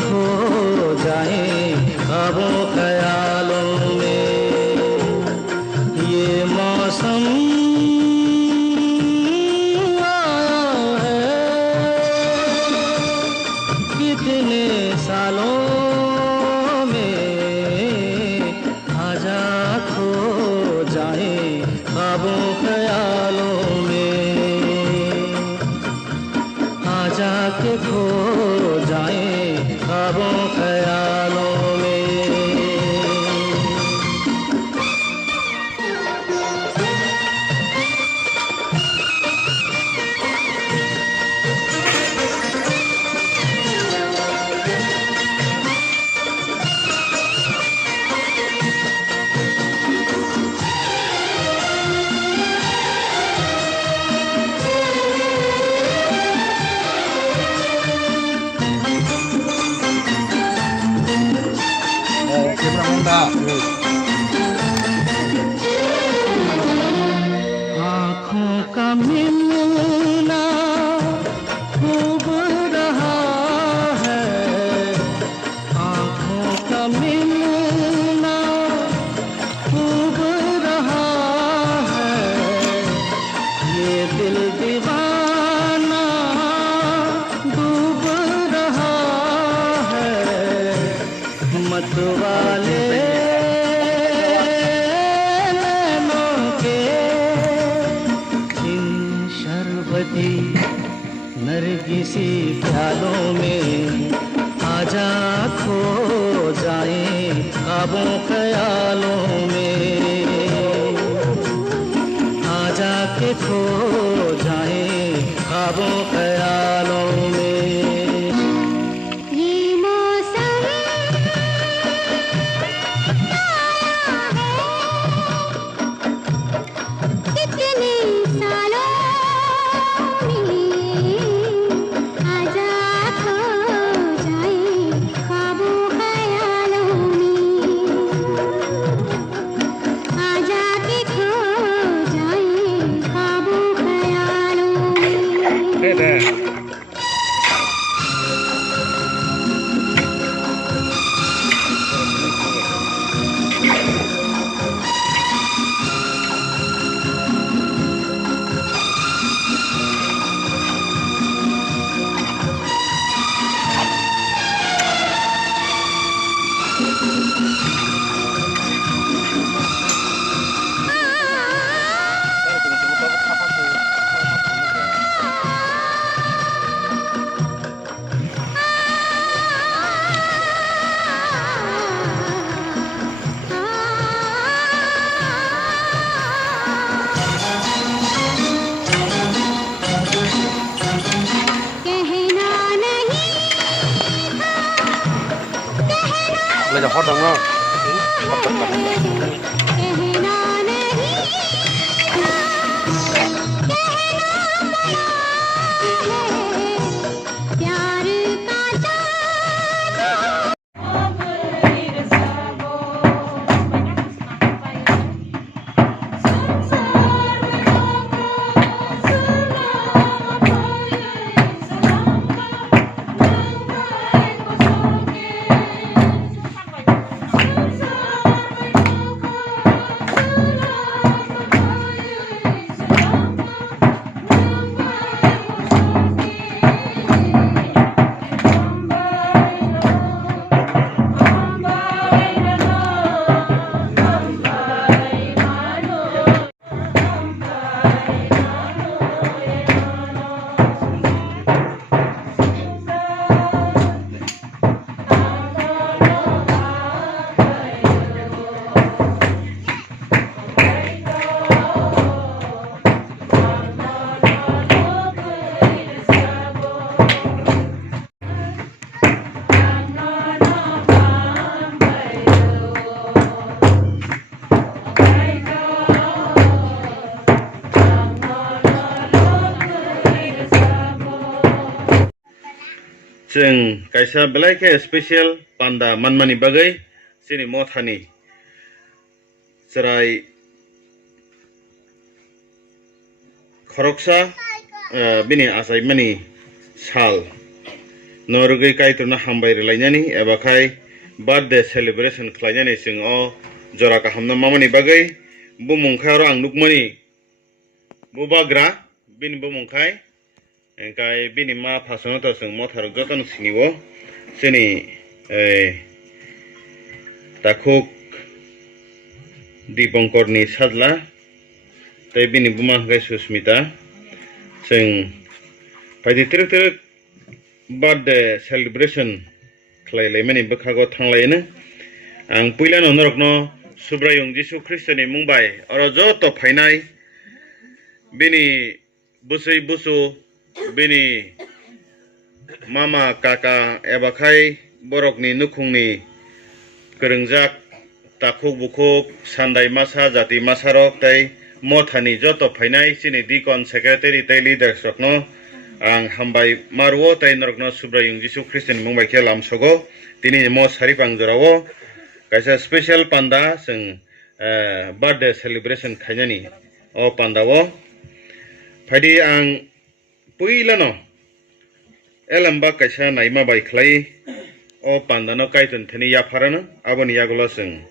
खो जाए ख्वाबों ख्यालों में। ये मौसम आया है कितने सालों में, आजा खो जाए ख्वाबों ख्यालों में। आजा के खो जाए ख्वाबों ख्यालों में। आँखों का मिलना खूब रहा है, आँखों का मिलना खूब रहा है। ये दिल दीवाना डूब रहा है, मतवाले नैनों के इन शरबती नरगिसी प्यालों में। आजा खो जाए ख्वाबों ख्यालों में। आजा के खो जाए ख्वाबों ख्यालों में। Bây giờ hot đúng không? Hot tất cả. जों kaisa belai ke special panda manmani bagai sini mothani serai khoroksa bini asai mani sal Norgay kaitorna hambai relainani ebakai birthday celebration khlainani sing o joraka hamna mamani bagai bumungkhai aro ang nukmani bubagra bini bumungkhai engkai bini ma phasono to sing mothar joton siniwo sini takhuk Dipongkorni sadla tai bini buma gai Susmita sing paidi truk birthday celebration khlailai mani bkhago thanglaina ang puilano norokno Subrayung Jisu Kristoni mungbai oro joto phainai bini busui busu bini mama kaka ebakhai borokni nukhungni kwrwngjak takhuk bukhuk sandai masa jati masarok tai mothani joto phainai chini dikon secretary tai leaders rokno ang hambai marwo tai norokno Subrayung Jisu Kristoni mungbai khe lamsogo tini mo saripang jorao kaisa special panda sing birthday celebration khainani o pandao phaidi ang puilano elamba kaisa naima bai khlai o pandano kaiton thani yafarana aboni yagulo sing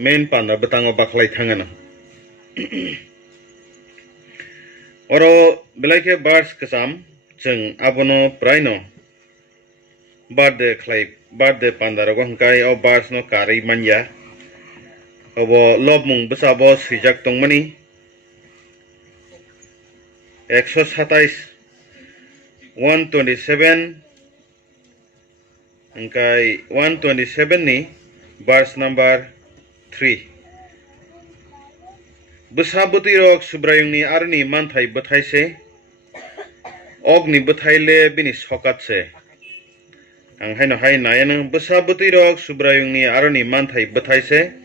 main panda betango baklai thangana oro belaike birds kasam jeng abono praino birthday panda rogo hangkai o birds no kari manya obo lobmung besabo swijak tongmani 127 127 hangkai 127 ni verse number 3 Besabuti rok Subrayungni arni manthai bthaise ogni bthaile bini sokatse ang haino hai nayana besabuti rok Subrayungni arni manthai bthaise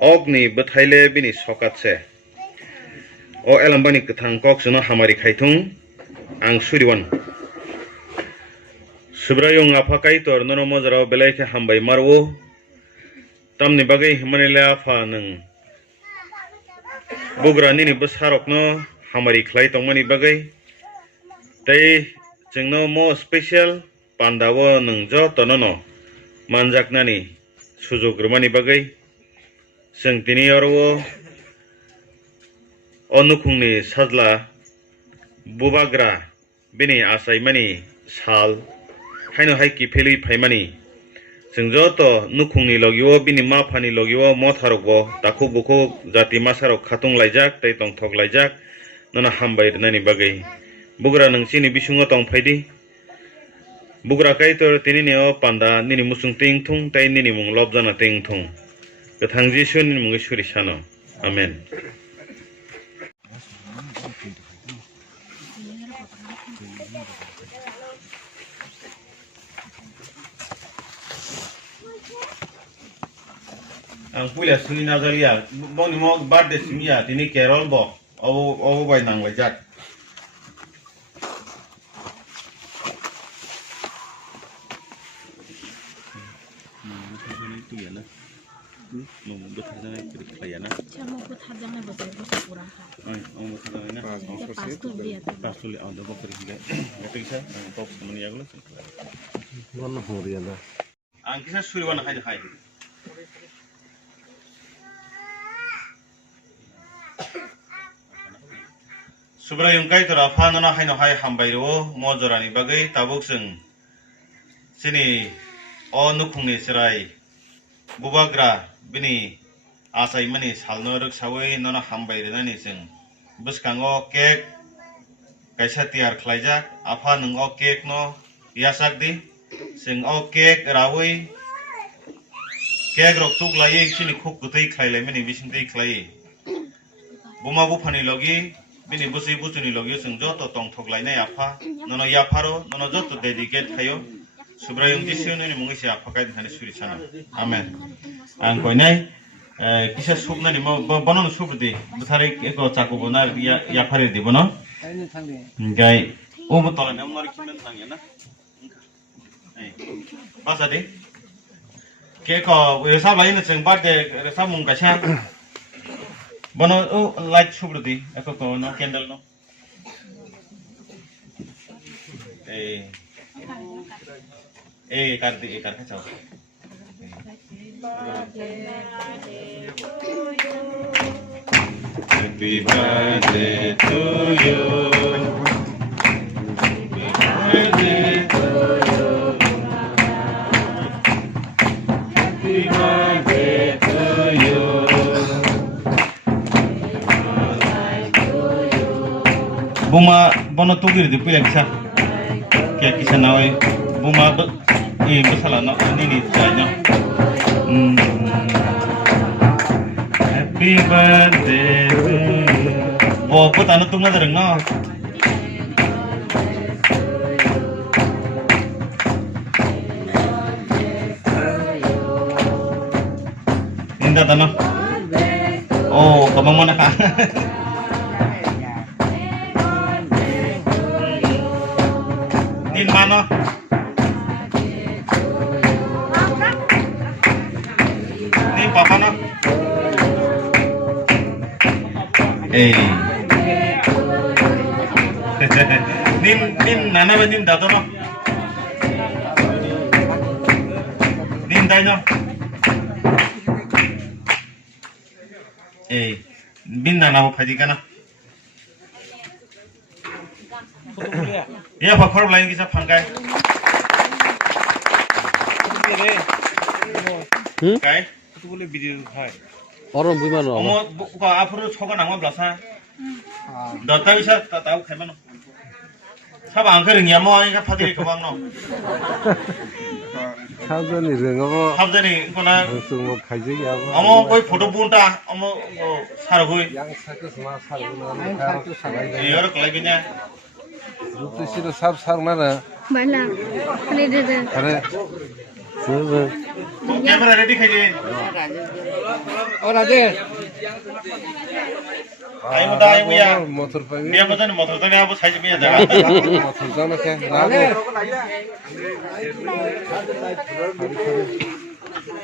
ogni bthaile bini sokatse o elambani kthang koksono hamari khaitung ang suriwan Subrayung apakai tor nono mojaro belaike hambai marwo tamni bagai himanile afa nang bugrani ni besarokno hamari khlai tongmani bagai tai jengno mo special pandawo nang jo tonono manjaknani sujog rumani bagai sing tini orwo onukhungni sajla bubagra bini asaimani sal haino haiki pheli phaimani जों joto nukhungni logio bini maphani logio motharogo takhuk bukhuk jati masarok khatung laijak tei tongthok laijak nona hambai rnani bagai bugra nangchini bisungo tongphaidi bugra kaitor tini ni o panda nini musung ting thung tei nini mung lobjana ting thung kathang Jisu ni mungi suri sano amen ang puila sui nazalia boni mo birthday simia tini Carol bo obo bai nang lajak itu ya na mau bertanya kaya na mau bertanya betul betul kurang mau bertanya pasti ada bakal juga itu bisa top teman ya gula mana hori na ang kisah suri wana hai Subrayung kaitora phanona haino hai hambairo mojorani bagai tabuk sing sini o nukhungni serai bubagra bini asai mani salno ruk sawai nona hambaire nani sing buskango cake kaisa tiar khlaijak apha nung o cake no yasak di sing o cake rawi cake rok tuklai sini khuk gutei khlailai mani bisingtei khlai buma bufani logi bini busi busuni logi sing joto tongthok lainai apha nono yaparo nono joto dedicate thayo Subrayung Jisu ni mungi si apha kai dhani suri sana amen ang koinai kisa subna ni bonon subdi buthari eko chaku bonar yapari di bono gai o botola nem nori kimen tang yana basa di ke ko resa lain sing birthday resa mung kasha bono light subdi eko ko no candle no कर दे कर के चाहो Happy birthday to you Happy birthday to you Happy birthday to you Buma bono tugir di pila kisa kayak kisa nawai Buma masalah no ini saja Happy birthday to you Oh, put anu tunggu dereng no Indah tanah Oh, kamu mana kah? Nin mana? Nin papa na? Nin nana ba nin dato na? Nin day na? Bin nana ho phaji kana? Ya pak khorb lain kisa phangkai. Kai? Itu boleh video hai. Orang bui mana? Omo ko afro choga nangma blasa. Data bisa tahu kai mana? Sab angker ngia mo ai ka phadiri ko bang no. 사전이 랭어고 Sabjani kona 무슨 뭐 가지기 하고 omo koi photo bunta omo sar hoi. 양사도 스마 살고는 양사도 살아야 Yor lagi nya. 루트 씨도 삽 살나라 Bala. Kali dede. 그래 그래 Camera ready khai je. Ai muda ai muya. 모터 파이 Dia madan motor tane abo size me jaga. 모터 자나 게 라고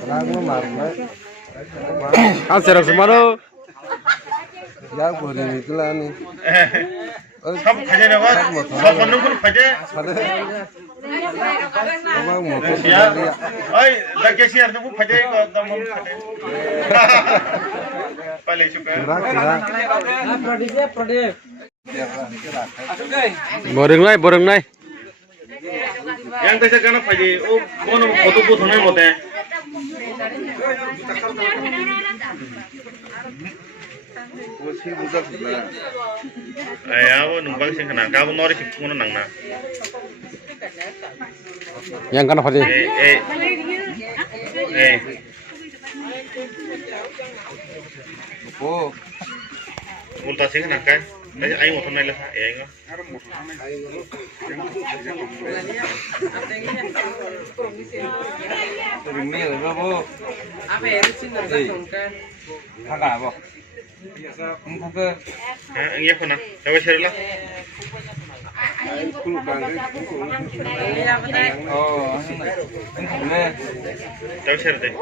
라고 말나 아 세라 스마로 야 버리니 클라니 Sab khaje na ba. Sab panu kun khaje. 엄마 모터 Ya. Oi, lagi siar tu khaje ko dam hum khaje. Pale chuka. 버릉 나이 Yang tadi kana khaje o kono photo bu thonai mote. Ay abo nung bang sing kana ka bo nori sing kono nang na. yang kana 파지 Oh. Multa sing kana kai. Ai mo thonai la ai ngo. Iya kona. Coba share lah. Coba share deh.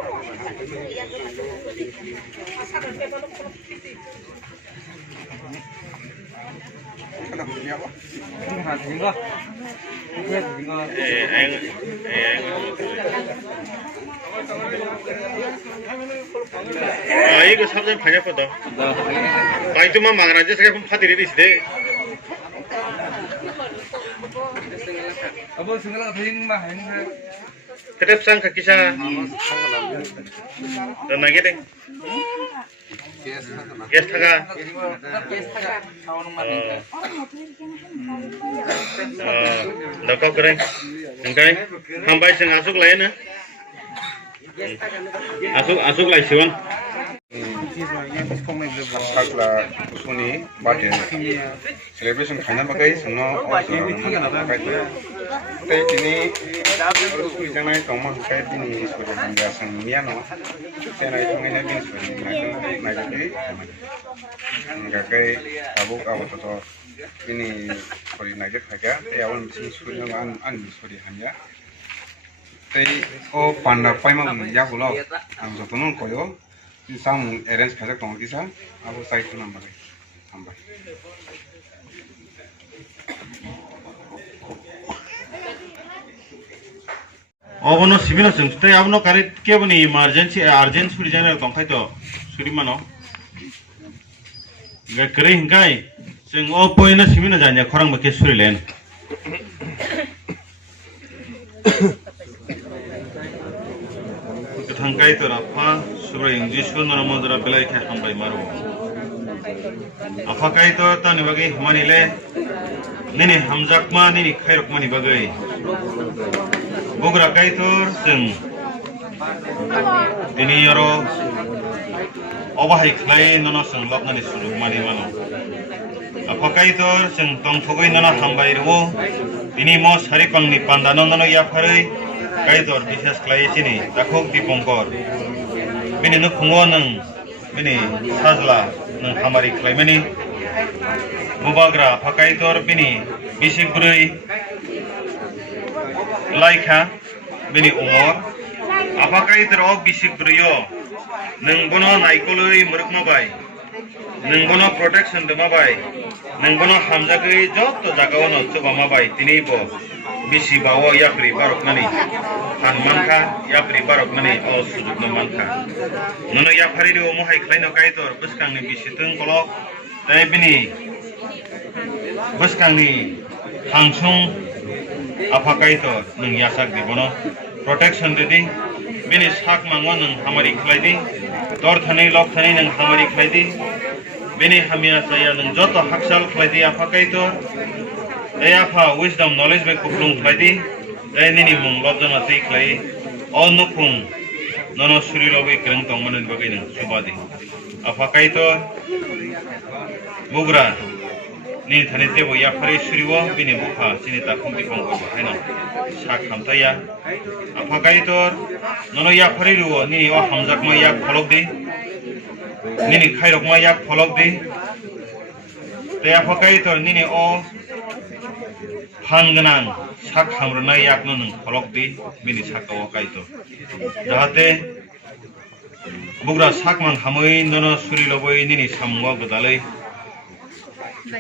이거 사진 반역거든. 많이 좀만 막아놔줘. 제가 좀 파드리리 시대. Ketep kakisa. Dan lagi deh. Gas taga. Dakau keren. Engkai, hambai sing asuk lain na. Asuk lai siwan. Sakla usuni bade celebration khana bagai sano tei kini usuni janai tongma kai bini suri hanga sang miano tenai tongai na bini suri na jadi hanga kai abu to bini suri na jadi haga tei awan bini suri an suri hanya tei o panda paima ya bulo ang jotonon koyo Sam arrange khajak tong kisa abo site number number Obono sibino sing stay abno karit keboni emergency urgent suri jana tongkai to suri mano ga kere hingkai sing o poina sibino janya khorang bake suri len thangkai to rafa sura english ko nora modra belai kha hambai maro afa kai to tani bagi mani le nini hamjakma nini khairok mani bagai Bugra kaitor sing ini yoro obahai klai nono sing loknani suruk mani mano apa kaitor sing tong thogoi nono hambai ro ini mo saripang ni pandano nono ya pharai kaitor bisas klai sini takhok dipongkor bini no khungo nang bini sajla nang hamari klai mani mubagra apa kaitor bini bisik brui Laika bini umur apakah itu rok bisik beriyo neng bono naikoloi merukma bai neng bono protection dema bai neng bono hamjagai jot to jagao no coba ma bai tini bo bisi bawo ya pri barok nani han manka ya pri barok nani o sujud no manka nono ya phari ro mo hai khlaino kaitor buskang ni bisi tung kolok dai bini buskang ni hangsung apakah itu neng yasak di bono protection dedi bini sak mangon neng hamari khlaidi tor thani lok thani neng hamari khlaidi bini hamia saya neng joto haksal khlaidi apakah itu apa wisdom knowledge be kuplung khlaidi nini mung lobjan ati khlai on nukung nono suri lobi kereng tong manen bagai neng subadi apakah itu bugra ni thani tebo ya phari suriwo bini bukha chini ta khumpi kongko haino sak khamtaya aphakai tor nono ya phari ruwo ni o hamjak ma ya pholok di nini khairok ma ya pholok di te aphakai tor nini o phan ganang sak hamrona yak no nung pholok di bini sakawo kai tor jahate bugra sak mang hamoi nono suri loboi nini samwa godalai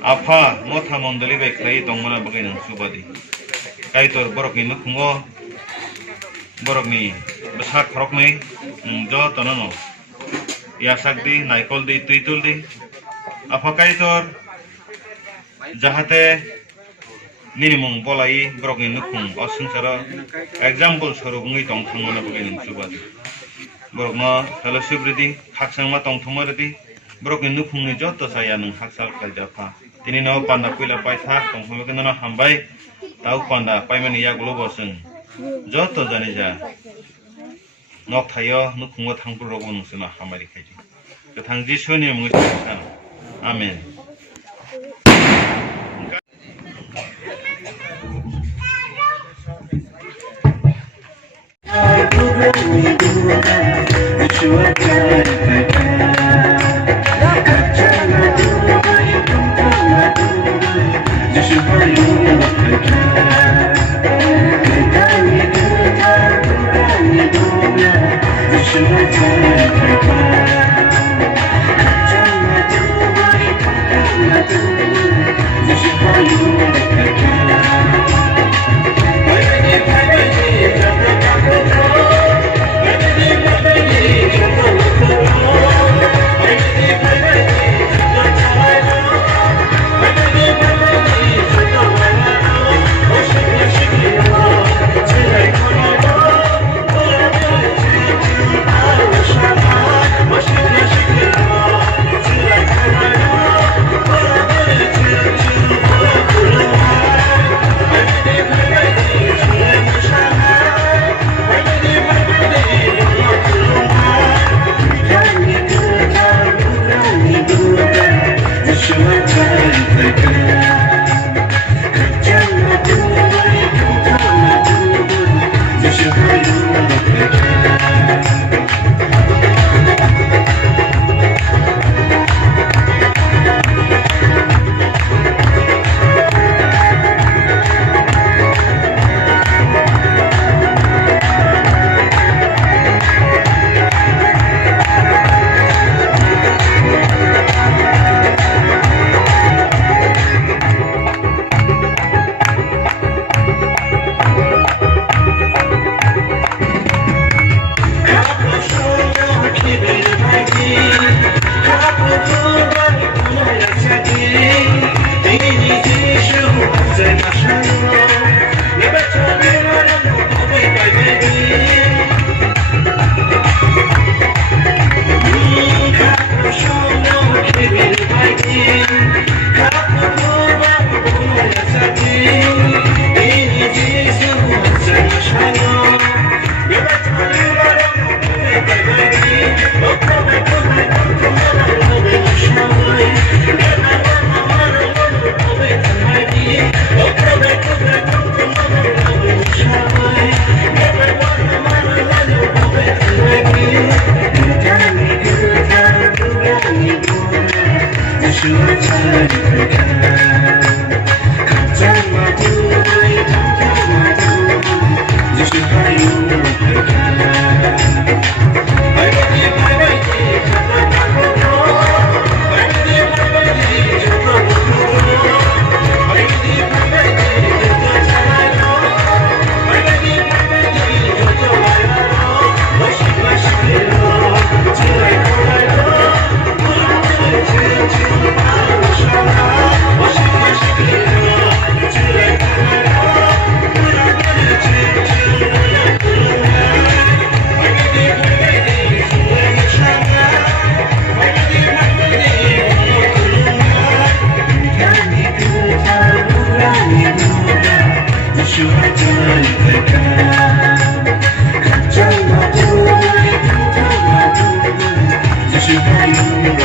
apa motha mondali bai khlai tongmana bagai nang subadi kaitor borok ni nukhungo borok ni besak khorok ni jo tonono yasak di naikol di tuitul di apa kaitor jahate ninimung bolai borok ni nukhung osungsara example sorok ngi tongthangmana bagai nang subadi borok no fellowship redi khaksangma tongthangma redi Brok ni nukhung ni joto saya nung haksal kaljapa. Tini no panda kuila pai thak tong home kena no hambai tau panda pai mani ya gulo boseng. Joto jani ja. Nok thayo nukhung wa thangpur rogo nung sena hamari kaji. Kathang Jisu ni mungi san. Amen. Just you